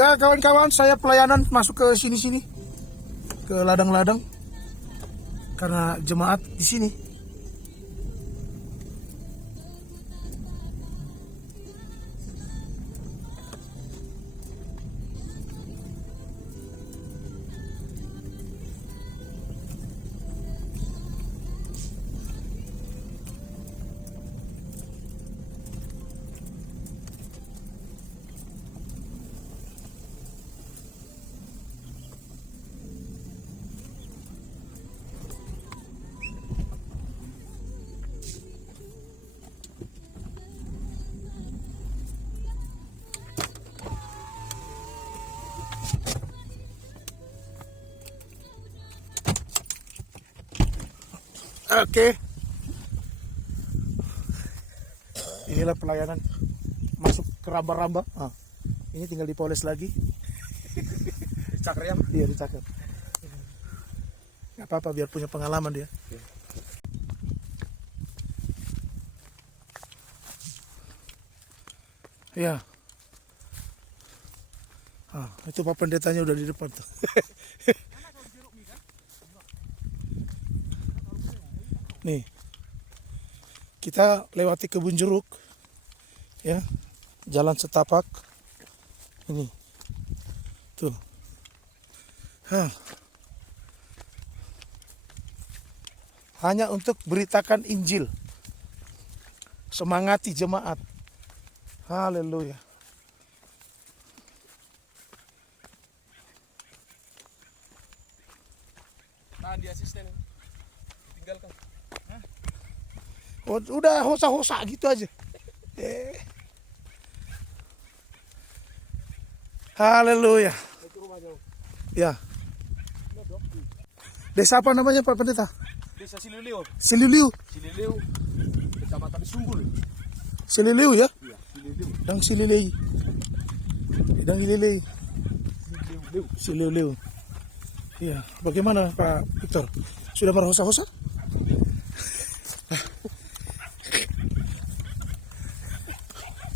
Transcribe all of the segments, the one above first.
Ya kawan-kawan, saya pelayanan masuk ke sini-sini, ke ladang-ladang, karena jemaat di sini. Oke, inilah pelayanan masuk ke ramba-ramba. Ini tinggal dipoles lagi. Dicakar ya? Iya, dicakar. Gak apa-apa, biar punya pengalaman dia. Ya. Itu Pak Pendetanya udah di depan tuh. Nih, kita lewati kebun jeruk, ya, jalan setapak, ini, tuh, hanya untuk beritakan Injil, semangati jemaat, haleluya. Tahan di asisten, tinggalkan. Udah hosa-hosa gitu aja. Haleluya. Ya. Desa apa namanya Pak Pendeta? Desa Sililiu. Sililiu. Sililiu. Kecamatan Sunggul. Sililiu ya? Iya, Sililiu. Dan Sililei. Dan Sililei. Sililiu. Iya, bagaimana Pak Victor? Sudah berhosa-hosa?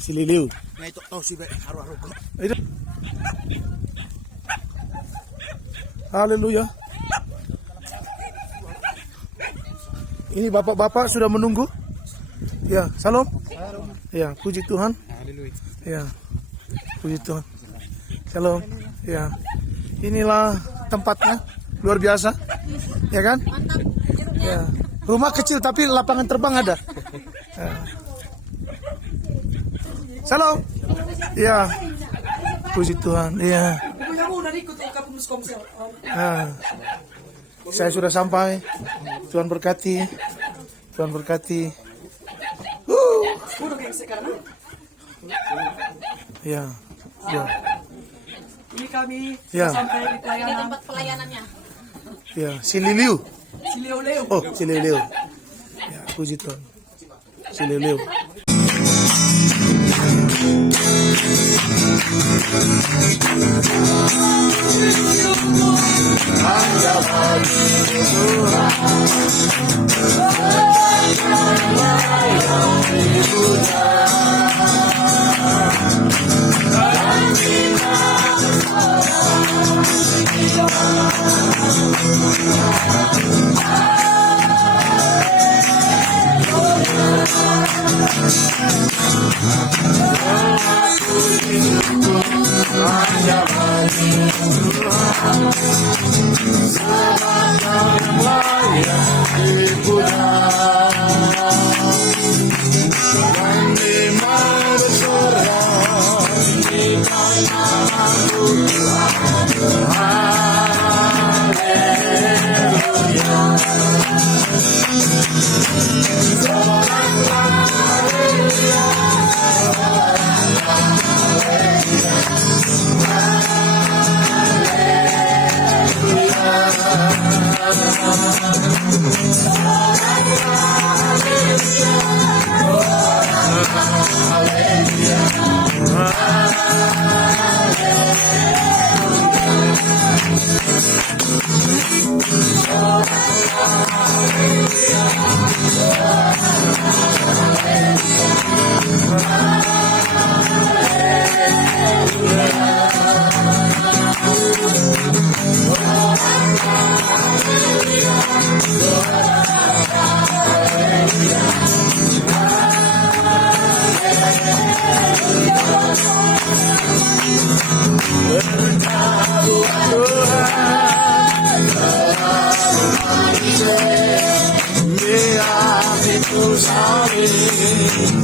Sililiu. Nah itu tahu sih haru-haru. Haleluya. Ini bapak-bapak sudah menunggu. Ya, salam. Ya, puji Tuhan. Ya, puji Tuhan. Salam. Ya, inilah tempatnya, luar biasa. Ya kan? Ya, rumah kecil tapi lapangan terbang ada. Ya. Salam. Ya, puji Tuhan. Ya. Nah, saya sudah sampai. Tuhan berkati. Tuhan berkati. Ya. Ya. Ini kami Ya. sampai di pelayanan. Tempat pelayanannya. Ya, Sililiu. Sililiu. Oh, Sililiu. Ya, puji Tuhan. Sililiu.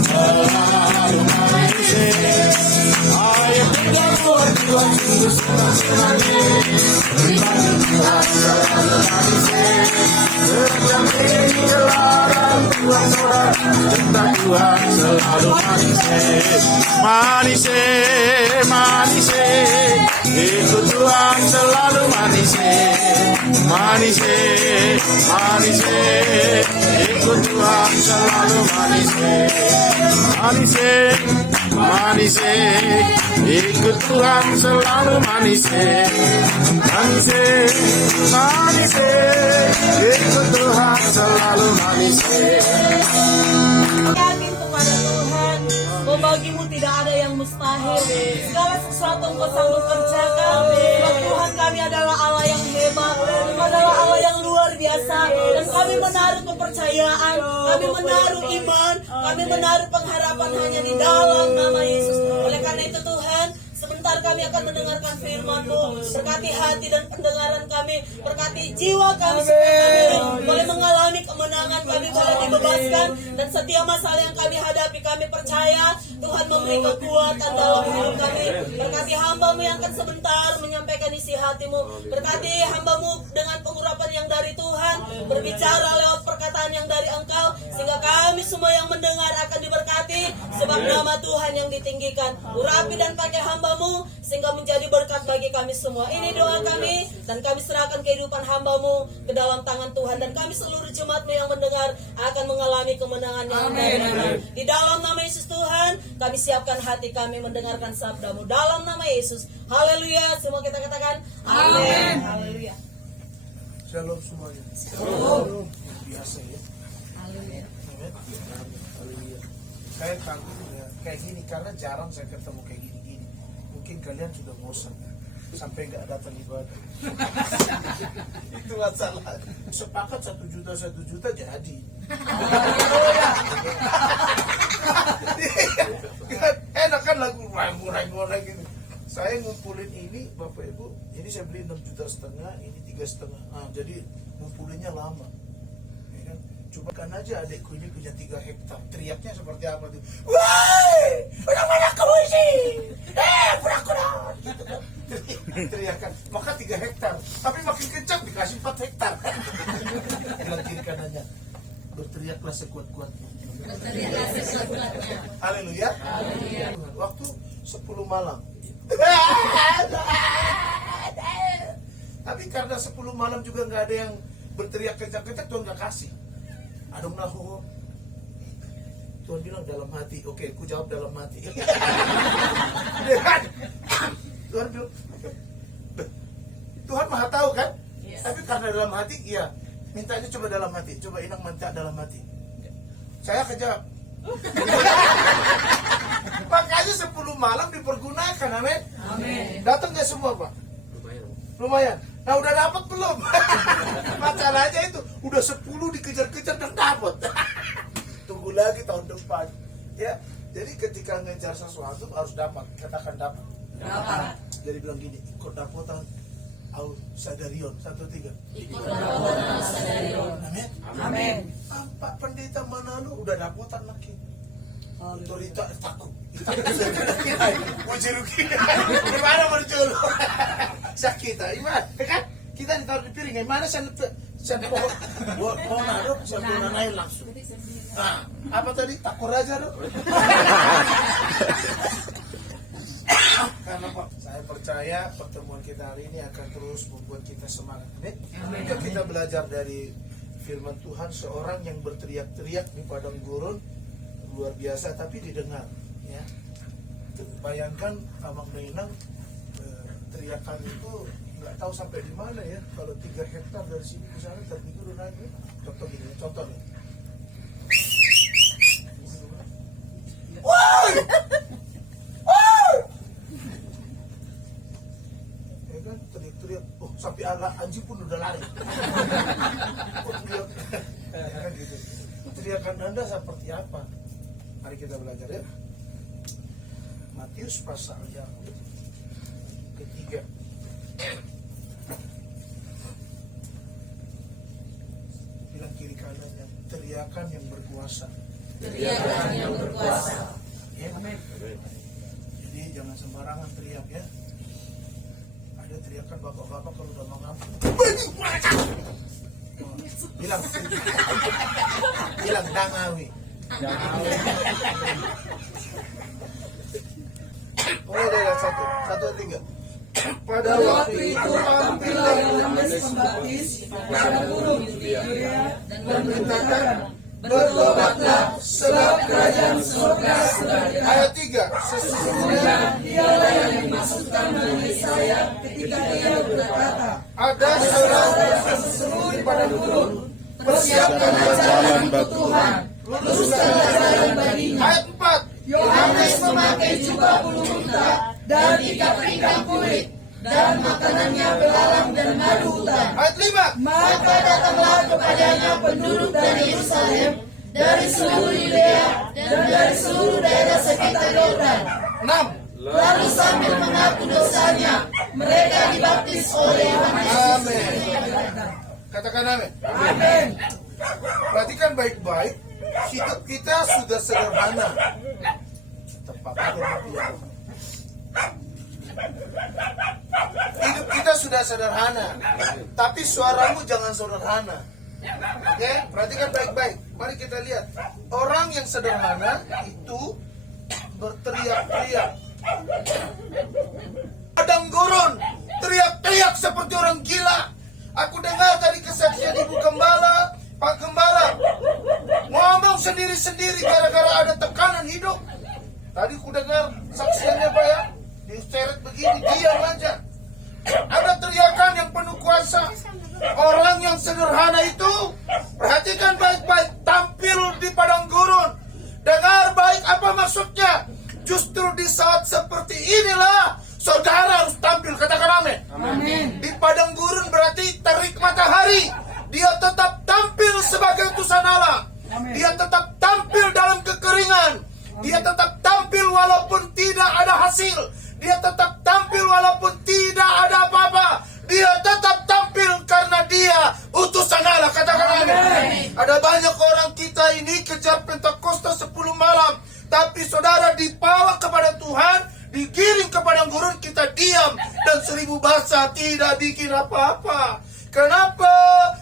selalu manisnya. Ayo kita buat Tuhan sungguh senang-senangnya. Berikan Tuhan selalu manisnya. Setiap ini larang Tuhan saudara, tentang Tuhan selalu manisnya. Manisnya, manisnya, ikut Tuhan selalu manisnya. Manisnya, manisnya, ikut Tuhan selalu manisnya. Manisnya, manisnya, ikut Tuhan selalu manisnya. Manisnya, manisnya, ikut Tuhan selalu manisnya. Yakin kepada Tuhan, bahwa bagimu tidak ada yang mustahil. Segala sesuatu engkau sanggup kerjakan. Sebab Tuhan kami adalah Allah yang hebat, adalah Allah yang luar biasa. Dan kami menaruh kepercayaan, kami menaruh iman, kami menaruh pengharapan hanya di dalam nama Yesus. Oleh karena itu Tuhan, sebentar kami akan mendengarkan firman-Mu. Berkati hati dan pendengaran kami, berkati jiwa kami supaya kami boleh mengalami kemenangan, kami boleh dibebaskan, dan setiap masalah yang kami hadapi kami percaya Tuhan memberi kekuatan dalam hidup kami. Berkati hamba-Mu yang akan sebentar menyampaikan isi hati-Mu, berkati hamba-Mu dengan pengurapan yang dari Tuhan, berbicara lewat perkataan yang dari Engkau, sehingga kami semua yang mendengar akan diberkati, sebab nama Tuhan yang ditinggikan. Urapi dan pakai hamba-Mu sehingga menjadi berkat bagi kami semua. Ini doa kami, dan kami serahkan kehidupan hamba-Mu ke dalam tangan Tuhan, dan kami seluruh jemaat-Mu yang mendengar akan mengalami kemenangan yang dari Tuhan. Di dalam nama Yesus Tuhan, kami siapkan hati kami mendengarkan sabda-Mu dalam nama Yesus. Haleluya. Semua kita katakan amin. Haleluya. Shalom semuanya. Shalom. Biasa ya. Haleluya. Amin. Haleluya. Saya takut ya, kayak gini karena jarang saya ketemu kayak gini-gini. Mungkin kalian sudah bosan sampai nggak datang ibadah. Itu masalah. Sepakat 1 juta jadi. Enak kan lagu murah-murah gini. Saya ngumpulin ini Bapak Ibu, ini saya beli 6,5 juta, ini 3,5. Jadi ngumpulinnya lama. Ya kan? Coba kan aja adekku ini punya 3 hektar. Teriaknya seperti apa tuh? Woi, udah mana kamu sih? Pura-pura. Gitu kan. Teriakan, maka 3 hektar. Tapi makin kencang dikasih 4 hektar. Bilang kiri kanannya, berteriaklah sekuat-kuatnya. Haleluya. Waktu 10 malam. Tapi karena 10 malam juga nggak ada yang berteriak kencang-kencang, Tuhan nggak kasih. Adong nahu. Tuhan bilang dalam hati. Oke, aku jawab dalam hati. Tuhan bilang, Tuhan maha tahu kan? Yes. Tapi karena dalam hati, iya. Mintanya coba dalam hati. Coba Inang minta dalam hati. Saya kejawab. Makanya 10 malam dipergunakan, amin. Amin. Datang nggak semua, Pak? Lumayan. Nah, udah dapat belum? Masalahnya itu udah 10 dikejar-kejar dan dapat. Tunggu lagi tahun depan. Ya, jadi ketika ngejar sesuatu harus dapat. Katakan dapat. Dapat. Jadi bilang gini, ikut dapotan au sadarion 1 2 3. Ikut dapotan sadarion. Amin. Amin. Pak pendeta Manalo udah dapotan lagi. Otorita takut. Mau jeruki. Gimana berjolo? Sakit, iman. Kan? Kita ditaruh di piring. Gimana saya pohon? Mau naruh, saya mau naik langsung. Nah, apa tadi? Takur aja dong. Karena Pak, saya percaya pertemuan kita hari ini akan terus membuat kita semangat. Amin. Yuk kita belajar dari firman Tuhan, seorang yang berteriak-teriak di padang gurun luar biasa tapi didengar. Ya, bayangkan Amang Nenang teriakan itu nggak tahu sampai di mana ya. Kalau 3 hektar dari sini ke sana tertidur naik. Contoh gini, contoh nih. Woi! Ya kan teriak-teriak, oh sampai anjing pun udah lari. Oh, teriak. Ya kan gitu. Teriakan Anda seperti apa? Mari kita belajar ya. Matius pasal yang ketiga. Bilang kiri kanannya, teriakan yang berkuasa. teriakan yang berkuasa. Ya. Jadi jangan sembarangan teriak ya. Ada teriakan bapak-bapak kalau udah mengamuk. Bilang, bilang dangawi. Mulai dari satu, tiga. Pada waktu itu tampillah Yohanes Pembaptis pada gunung Yudea dan berkata, bertobatlah sebab kerajaan surga sudah dekat. Ayat 3. sesungguhnya dialah yang dimaksudkan oleh Yesaya ketika ia berkata, Ada seorang seru di padang gurun, persiapkanlah jalan untuk Tuhan, luruskanlah jalan baginya. Ayat 4. Yohanes memakai jubah bulu unta dan ikat pinggang kulit, dan makanannya belalang dan madu hutan. Ayat 5. Maka datanglah kepadanya penduduk dari Yerusalem, dari seluruh Yudea, dan dari seluruh daerah sekitar Yordan. 6. Lalu sambil mengaku dosanya, mereka dibaptis oleh Yohanes. Amin. Katakan amin. Amin. Perhatikan baik-baik. Hidup kita sudah sederhana. Tepat dia. Hidup kita sudah sederhana. Tapi suaramu jangan sederhana. Oke, perhatikan baik-baik. Mari kita lihat. Orang yang sederhana itu berteriak-teriak. Padang gurun, teriak-teriak seperti orang gila. Aku dengar tadi kesaksian Ibu Gembala, Pak Gembala, ngomong sendiri-sendiri gara-gara ada tekanan hidup. Tadi ku dengar saksiannya Pak ya, diseret begini, diam aja. Ada teriakan yang penuh kuasa. Orang yang sederhana itu, perhatikan baik-baik, tampil di padang gurun. Dengar baik apa maksudnya. Justru di saat seperti inilah saudara harus tampil. Katakan amin. Amin. Di padang gurun berarti terik matahari. Dia tetap tampil sebagai utusan Allah. Dia tetap tampil dalam kekeringan. Dia tetap tampil walaupun tidak ada hasil. Dia tetap tampil walaupun tidak ada apa-apa. Dia tetap tampil karena dia utusan Allah. Katakan amin. Ada banyak orang kita ini kejar Pentakosta 10 malam. Tapi saudara dibawa kepada Tuhan, digiring ke padang gurun, kita diam. Dan 1000 bahasa tidak bikin apa-apa. Kenapa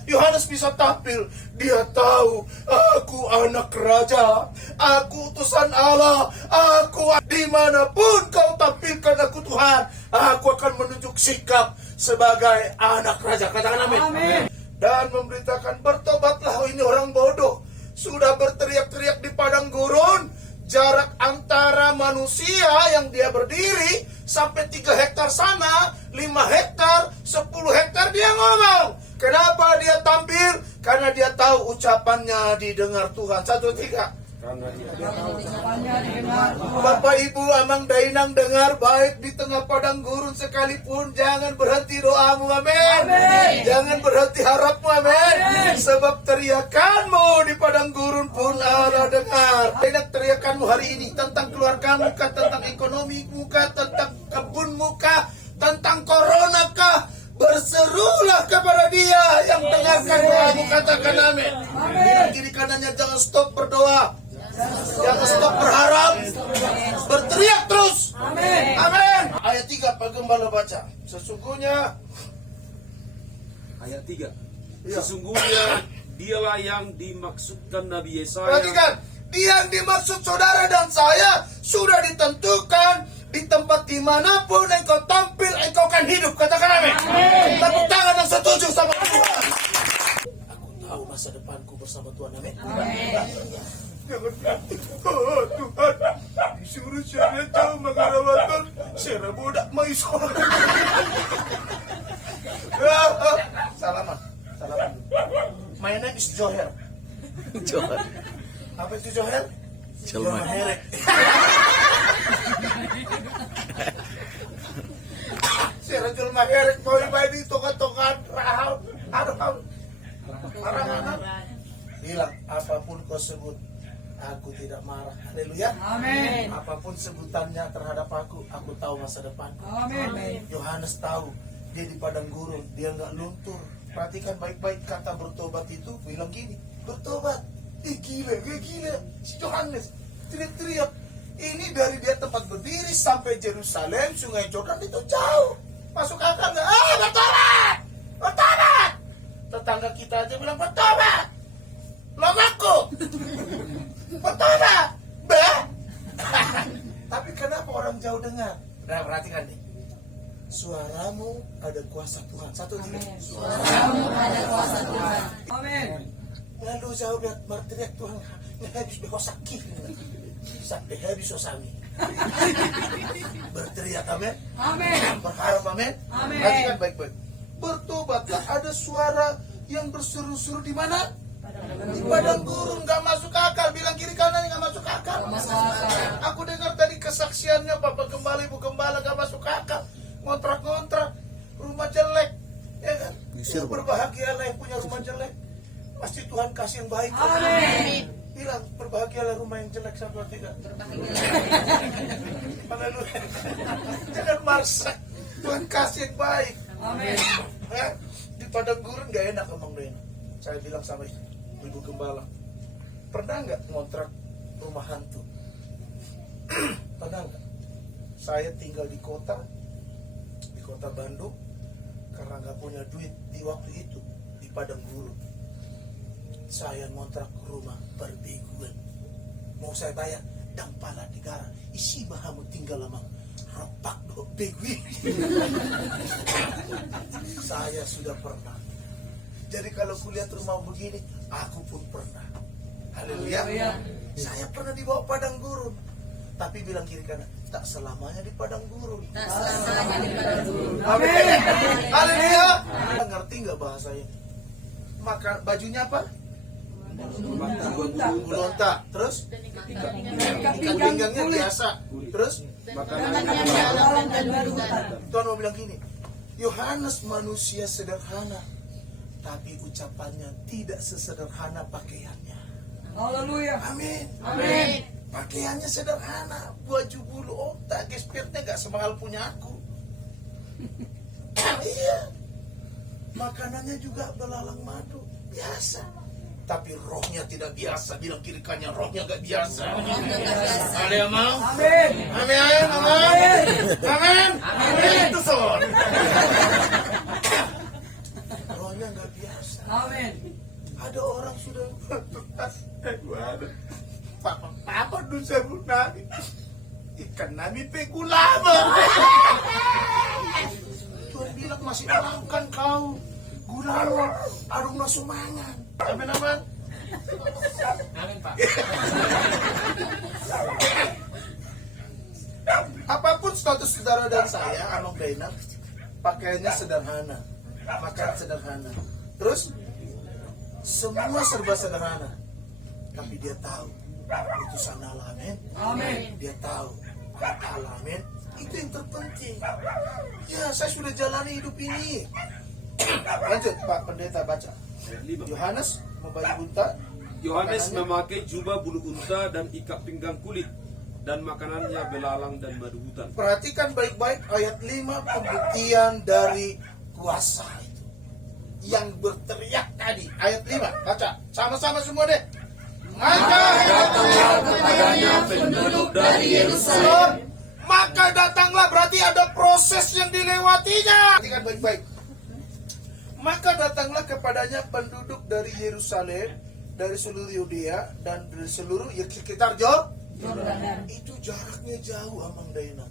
Yohanes bisa tampil? Dia tahu, aku anak raja, aku utusan Allah, aku dimanapun kau tampilkan aku Tuhan, aku akan menunjuk sikap sebagai anak raja. Katakan amin. Dan memberitakan, bertobatlah ini orang bodoh. Sudah berteriak-teriak di padang gurun, jarak antara manusia yang dia berdiri sampai 3 hektar sana, 5 hektar, 10 hektar dia ngomong. Kenapa dia tampil? Karena dia tahu ucapannya didengar Tuhan. 1, 3. Bapak Ibu Amang Dainang dengar baik di tengah padang gurun sekalipun, jangan berhenti doamu, amin. Jangan berhenti harapmu, amin. Sebab teriakanmu di padang gurun pun Allah dengar. Enak teriakanmu hari ini tentang keluargamu kah, tentang ekonomimu kah, tentang kebunmu kah, tentang corona kah, berserulah kepada Dia yang dengarkan doamu. Katakan amin. Kiri kanannya jangan stop berdoa, jangan stop berharap, berteriak terus. Amin. Amin. Ayat 3 Pak Gembala baca. Sesungguhnya Ayat 3. Iya. Sesungguhnya dialah yang dimaksudkan Nabi Yesaya. perhatikan, dia yang dimaksud saudara dan saya sudah ditentukan. Di tempat dimanapun engkau tampil, engkau akan hidup. Katakan amin. Tepuk tangan yang setuju sama Tuhan. Aku tahu masa depanku bersama Tuhan. Amin. Jangan berarti, oh Tuhan, disuruh saya jauh mengarawatan, saya budak maisor. Salaman. My name is Johel. Johel. Apa itu Johel? Jelma. Herek. Si Rajul Maherek mau ibadah di tokan-tokan rahau, aduh, marah. Bilang apapun kau sebut, aku tidak marah. Haleluya. Amin. Apapun sebutannya terhadap aku tahu masa depan. Amin. Yohanes tahu dia di padang gurun, dia nggak luntur. Perhatikan baik-baik kata bertobat itu, bilang gini, bertobat. Gila. Si Yohanes teriak-teriak. Ini dari dia tempat berdiri sampai Yerusalem, Sungai Jordan itu jauh. Masuk akal nggak? Bertobat! Tetangga kita aja bilang bertobat. Lo ngaku bertobat, Tapi kenapa orang jauh dengar? Nah, perhatikan nih. Suaramu ada kuasa Tuhan. Satu tiga. Suaramu ada kuasa Tuhan. Amin. Lalu jauh lihat berteriak Tuhan. Ini habis behosaki. Sampai habis osami. Berteriak amin. Amin. Berharap amin. Amin. Perhatikan baik-baik. Bertobatlah. Ada suara yang berseru-seru di mana? Di padang gurun. Gak masuk akal. Bilang kiri kanan gak masuk akal. Aku dengar tadi kesaksiannya Bapak Gembala, Ibu Gembala gak masuk akal. Ngontrak-ngontrak. Rumah jelek. Ya kan? Berbahagialah yang punya rumah jelek. Pasti Tuhan kasih yang baik. Amin. Bilang berbahagialah rumah yang jelek 1, 2, 3. Haleluya. Jangan maksa. Tuhan kasih yang baik. Amin. Ya, di padang gurun gak enak ngomong Dena. Saya bilang sama Ibu Gembala, pernah nggak ngontrak rumah hantu? Pernah nggak? Saya tinggal di kota Bandung, karena nggak punya duit di waktu itu di padang gurun. Saya ngontrak rumah berbiguan. Mau saya bayar dampala negara. Isi bahamu tinggal lama. Ropak do begui. Saya sudah pernah. Jadi kalau kulihat rumah begini, aku pun pernah. Haleluya. Saya pernah dibawa padang gurun. Tapi bilang kiri kanan, tak selamanya di padang gurun. Tak selamanya di padang gurun. Amin. Haleluya. Ngerti nggak bahasanya? Maka bajunya apa? Bulonta. Terus? Ikat pinggangnya biasa. Terus? Tuhan mau bilang gini, Yohanes manusia sederhana, tapi ucapannya tidak sesederhana pakaiannya. Haleluya. Amin. Amin. Pakaiannya sederhana, baju bulu otak, gespertnya gak semahal punya aku. Iya. Makanannya juga belalang madu, biasa. Tapi rohnya tidak biasa. Bilang kiri kanan, rohnya gak biasa. Ada yang mau? Amin. Amin. Amin. Amin. Itu son. Rohnya gak biasa. Amin. Ada orang sudah Papa dosa nabi ikan nabi pegulama. Tuhan bilang masih melakukan kau gulama arung nasumangan. Amin. Amin Pak. Apapun status saudara dan saya, Amang Dainar, pakaiannya sederhana, makan sederhana. Terus semua serba sederhana, tapi dia tahu itu sanalah, amin. Amin. Dia tahu Allah, amin. Itu yang terpenting. Ya, saya sudah jalani hidup ini. Lanjut Pak Pendeta baca. Yohanes membayi unta. Yohanes memakai jubah bulu unta dan ikat pinggang kulit, dan makanannya belalang dan madu hutan. Perhatikan baik-baik ayat 5, pembuktian dari kuasa itu. Yang berteriak tadi, ayat 5, baca. Sama-sama semua deh. Maka datanglah kepadanya penduduk dari Yerusalem. Maka datanglah, berarti ada proses yang dilewatinya. Perhatikan baik-baik. Maka datanglah kepadanya penduduk dari Yerusalem, dari seluruh Yudea, dan dari seluruh sekitar Jordan. Itu jaraknya jauh, Amang Dainar.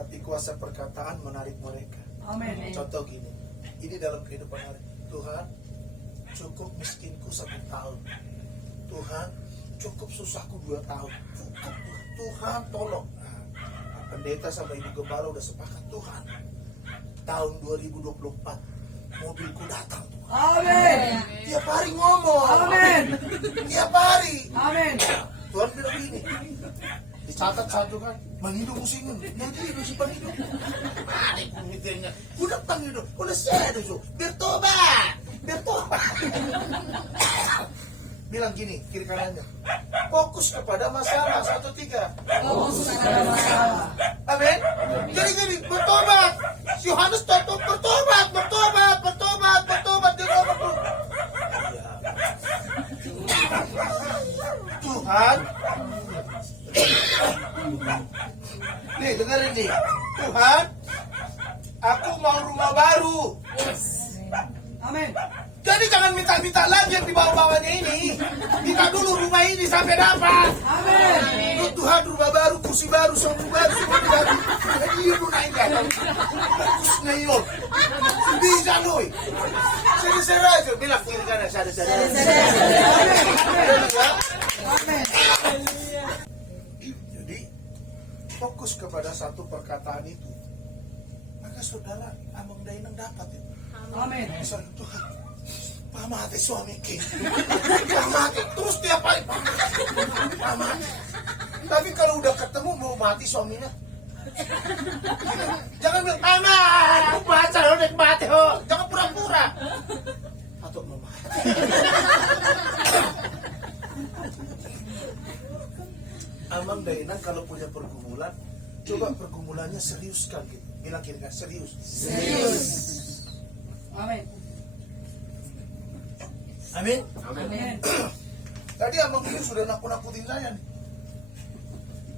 Tapi kuasa perkataan menarik mereka. Amin. Contoh gini, ini dalam kehidupan hari. Tuhan, cukup miskinku 1 tahun. Tuhan, cukup susahku 2 tahun. Cukup Tuhan, tolong. Nah, pendeta sama Ibu Gembala udah sepakat. Tuhan, tahun 2024 mobilku datang. Amin. Tiap hari ngomong. Amin. Tiap hari. Amin. Tuhan bilang gini, dicatat satu kan, menghidup musingin, nanti itu simpan hidup. Mari pemikirannya, udah tang hidup, udah saya itu, bertobat. Bilang gini, kiri kanannya, fokus kepada masalah 1, 3. Fokus pada masalah. Amin. Jadi bertobat. Yohanes bertobat. Dia bertobat. ini. Tuhan, aku mau rumah baru. Amin. Jadi jangan minta-minta lagi yang di bawah-bawahnya ini. Minta dulu rumah ini sampai dapat. Amin. Tuhan, rumah baru, kursi baru, sofa baru, semua baru. Jadi yun naik kan. Bagus na yun. Bisa loy. Seri-seri aja. Bilang kiri kanan, seri-seri. Jadi fokus kepada satu perkataan itu. Maka saudara, Amang Dainang dapat itu. Amin. Misalnya Tuhan, pamati suami King. Pamati. Terus tiap hari pamati. Tapi kalau udah ketemu mau mati suaminya. Jangan bilang, Mama, baca lo nek mati ho. Jangan pura-pura. Atau mau mati. Amang Dainang kalau punya pergumulan, coba pergumulannya seriuskan gitu. Bilang kira-kira serius. Serius. Amin. Amin. Amin. Tadi Amang ini sudah nakut-nakutin saya nih.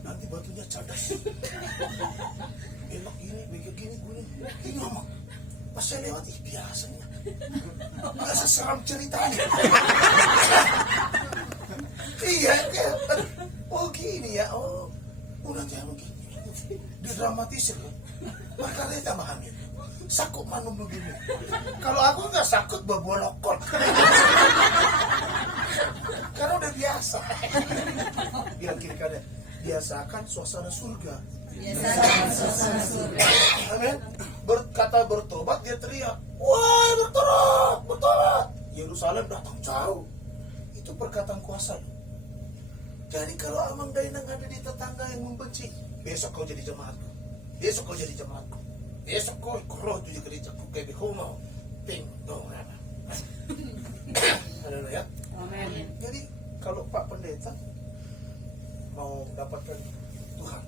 Nanti batunya cadas. Elok ini, begini gini. Ini Amang. Pas saya lewat, biasanya. Gak seseram ceritanya. Iya. Oh gini ya. Oh nanti Amang gini. Didramatisir kan. Makanya kita memahami. Sakut manum begini. Kalau aku nggak sakut berbolokot. Karena udah biasa. Bilang kiri kanan. Biasakan suasana surga. Biasakan suasana surga. Amin. Berkata bertobat dia teriak. Wah bertobat. Yerusalem datang jauh. Itu perkataan kuasa. Jadi kalau Amang Dainang ada di tetangga yang membenci, besok kau jadi jemaatku. Besok kau jadi jemaatku. Besok kau roh tujuh gerejaku kayak behomo. Ping dong apa? Haleluya. Amin. Jadi kalau Pak Pendeta mau mendapatkan Tuhan,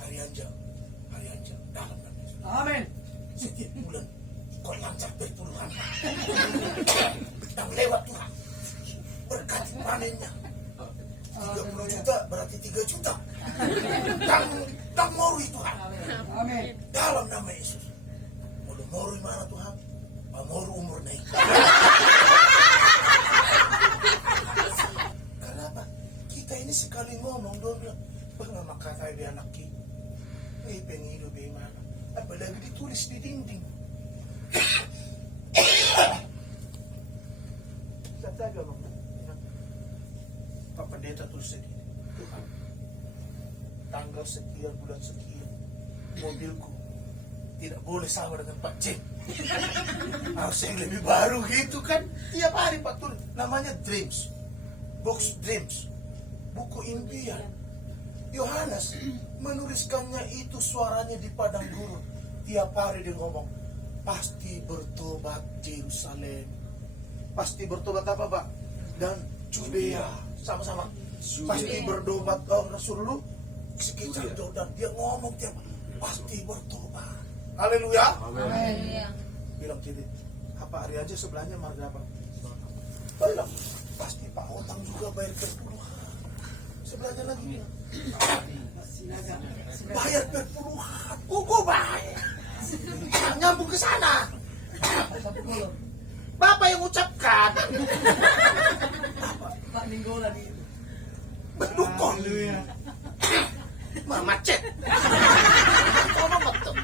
hari anjang dalam nama Yesus. Amin. Setiap bulan kau lancar berpuluhan dan lewat Tuhan berkat panennya 30 juta berarti 3 juta dan mori Tuhan Amin. dalam nama Yesus. Mau mori mana Tuhan? Mau umur naik. Kenapa? Kita ini sekali ngomong dia bilang, bagaimana kata dia anak kita? Pengen hidup bagaimana? Apalagi ditulis di dinding. Saya jaga bang. Pak Pendeta tulis di Tuhan. Tanggal sekian bulan sekian mobilku tidak boleh sama dengan Pak Jen. Harus yang lebih baru gitu kan. Tiap hari Pak tulis. Namanya Dreams. Box Dreams. Buku impian. Yohanes menuliskannya itu suaranya di padang gurun. Tiap hari dia ngomong, pasti bertobat Yerusalem. Pasti bertobat apa Pak? Dan Judea. Sama-sama. Pasti bertobat Rasul lu sekitar Jordan. Dia ngomong tiap hari. Pasti bertobat. Haleluya. Amin. Bilang kiri. Apa hari aja sebelahnya marga apa? Bilang. Pasti Pak Otang juga bayar perpuluhan. Sebelahnya lagi bilang. Bayar perpuluhan. Kuku bayar. Nyambung ke sana. Bapak yang ucapkan. Pak Minggu lagi. Berdukung. Mama cek. Coba betul.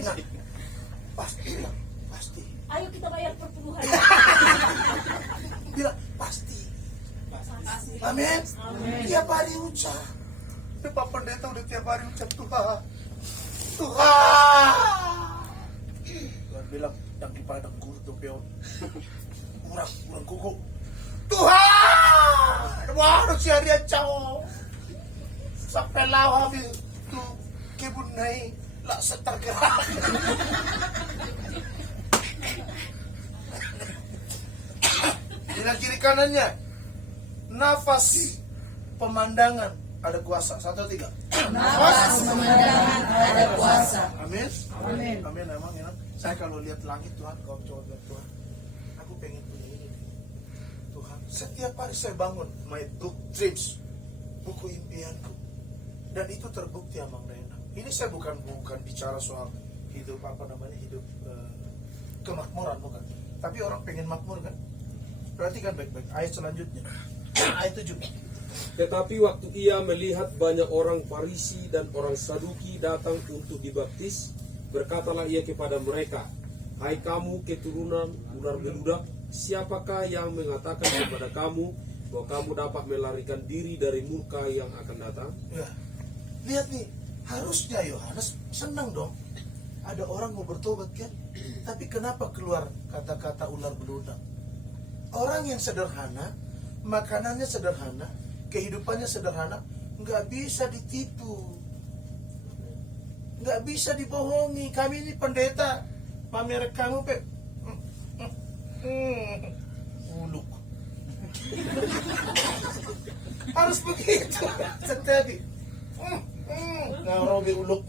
Ingat. Pasti bilang. Pasti. Ayo kita bayar perpuluhan. Bilang pasti. Amin. Tiap hari ucap. Pak Pendeta udah tiap hari ucap Tuhan. Tuhan. Tuhan bilang yang di padang guru tuh peon. Kurang kuku. Tuhan. Wah, si harian caw. Sampai lawa habis tuh kebun naik lah setergerak. Bilang kiri kanannya. Nafas pemandangan ada kuasa. 1, 3. Nafas pemandangan ada kuasa. Amin. Amin. Amin. Emang ya. Saya kalau lihat langit Tuhan, kalau coba lihat Tuhan, aku pengen punya ini. Tuhan, setiap hari saya bangun my book dreams, buku impianku, dan itu terbukti Amang Dainang. Ini saya bukan bicara soal hidup hidup kemakmuran, bukan. Tapi orang pengen makmur kan. Perhatikan baik-baik ayat selanjutnya. Ayat 7. Tetapi waktu ia melihat banyak orang Farisi dan orang Saduki datang untuk dibaptis, berkatalah ia kepada mereka, "Hai kamu keturunan ular beludak, siapakah yang mengatakan kepada kamu bahwa kamu dapat melarikan diri dari murka yang akan datang?" Ya. Lihat nih, harusnya Yohanes senang dong. Ada orang mau bertobat kan? Tapi kenapa keluar kata-kata ular beludak? Orang yang sederhana, makanannya sederhana, kehidupannya sederhana, nggak bisa ditipu, nggak bisa dibohongi. Kami ini pendeta, pamer kamu uluk. Harus begitu, setiap nggak uluk.